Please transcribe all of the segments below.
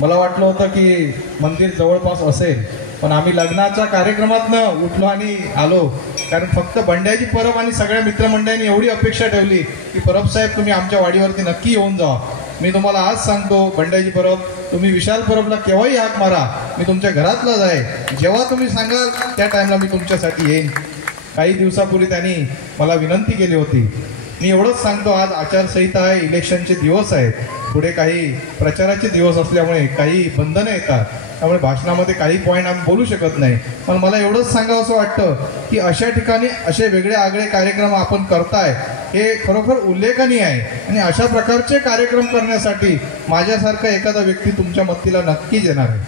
मला वाटलं होतं की मंदिर जवळपास असेल, पण आम्ही लग्नाच्या कार्यक्रमातनं उठलो आणि आलो, कारण फक्त बंड्याची परब आणि सगळ्या मित्रमंडळांनी एवढी अपेक्षा ठेवली की परब साहेब तुम्ही आमच्या वाडीवरती नक्की येऊन जा. मी तुम्हाला आज सांगतो, बंड्याची परब तुम्ही विशाल परबला केव्हाही हाक मारा, मी तुमच्या घरातलाच आहे. जेव्हा तुम्ही सांगाल त्या टाईमला मी तुमच्यासाठी येईन. काही दिवसापूर्वी त्यांनी मला विनंती केली होती. मी एवढंच सांगतो, आज आचारसंहिता आहे, इलेक्शनचे दिवस आहेत, पुढे काही प्रचाराचे दिवस असल्यामुळे काही बंधनं येतात, त्यामुळे भाषणामध्ये काही पॉईंट आम्ही बोलू शकत नाही. पण मला एवढंच सांगावं असं वाटतं की अशा ठिकाणी असे वेगळे आगळे कार्यक्रम आपण करताय हे खरोखर उल्लेखनीय आहे. आणि अशा प्रकारचे कार्यक्रम करण्यासाठी माझ्यासारखा एखादा व्यक्ती तुमच्या मदतीला नक्कीच येणार आहे.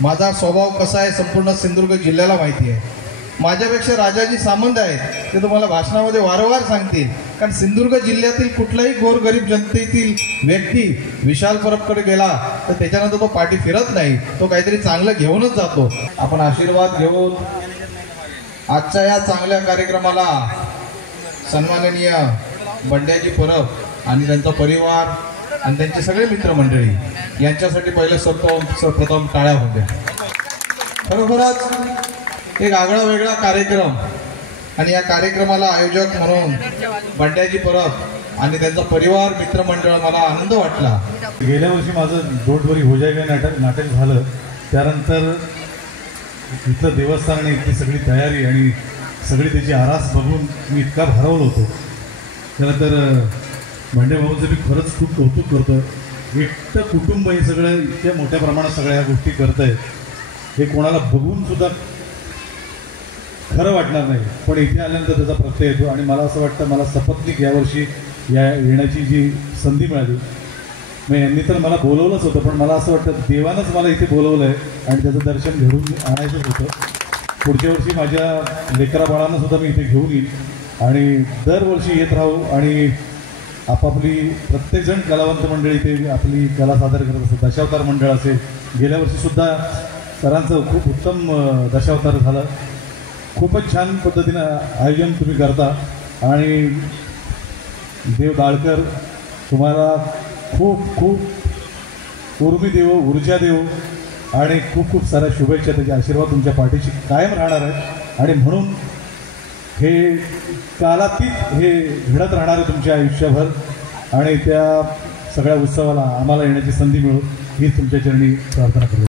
माझा स्वभाव कसा आहे संपूर्ण सिंधुदुर्ग जिल्ह्याला माहिती आहे. माझ्यापेक्षा राजाजी सामंत आहेत ते तुम्हाला भाषणामध्ये वारंवार सांगतील, कारण सिंधुदुर्ग जिल्ह्यातील कुठलाही गोरगरीब जनतेतील व्यक्ती विशाल परबकडे गेला तर त्याच्यानंतर तो पाठी फिरत नाही, तो काहीतरी चांगलं घेऊनच जातो. आपण आशीर्वाद घेऊन आजच्या या चांगल्या कार्यक्रमाला सन्माननीय बंड्याची परब आणि त्यांचा परिवार आणि त्यांचे सगळे मित्रमंडळी यांच्यासाठी पहिले सर्वप्रथम टाळ्या होत्या. खरोखरच एक आगळा वेगळा कार्यक्रम, आणि या कार्यक्रमाला आयोजक म्हणून बंड्याची परब आणि त्यांचा परिवार मित्रमंडळ मला आनंद वाटला. गेल्या वर्षी माझं डोंट हो जाएगा नाटक झालं, त्यानंतर इथलं देवस्थान आणि इथली सगळी तयारी आणि सगळी त्याची आरास बघून मी इतका भारावलो होतो. त्यानंतर बंडे भाऊचं मी खरंच खूप कौतुक करतो. एकटं कुटुंब हे सगळं इतक्या मोठ्या प्रमाणात सगळ्या गोष्टी करत आहेत, हे कोणाला बघून सुद्धा खरं वाटणार नाही, पण इथे आल्यानंतर त्याचा प्रत्यय येतो. आणि मला असं वाटतं, मला सपत्नीक यावर्षी येण्याची जी संधी मिळाली, मग यांनी तर मला बोलवलंच होतं, पण मला असं वाटतं देवानंच मला इथे बोलवलं आहे आणि त्याचं दर्शन घडून आणायचंच होतं. पुढच्या वर्षी माझ्या लेकरा बाळांना सुद्धा मी इथे घेऊन येईन आणि दरवर्षी येत राहू. आणि आपापली प्रत्येकजण कलावंत मंडळी इथे आपली कला सादर करत असतात. दशावतार मंडळ असेल, गेल्या वर्षीसुद्धा सरांचं खूप उत्तम दशावतार झालं. खूपच छान पद्धतीनं आयोजन तुम्ही करता आणि देव डाळकर तुम्हाला खूप खूप उर्मी देव, ऊर्जा देव आणि खूप खूप साऱ्या शुभेच्छा. त्याचे आशीर्वाद तुमच्या पाठीशी कायम राहणार आहे आणि म्हणून हे कालातीत हे घडत राहणार आहे तुमच्या आयुष्यभर. आणि त्या सगळ्या उत्सवाला आम्हाला येण्याची संधी मिळो ही तुमच्या चरणी प्रार्थना करतो.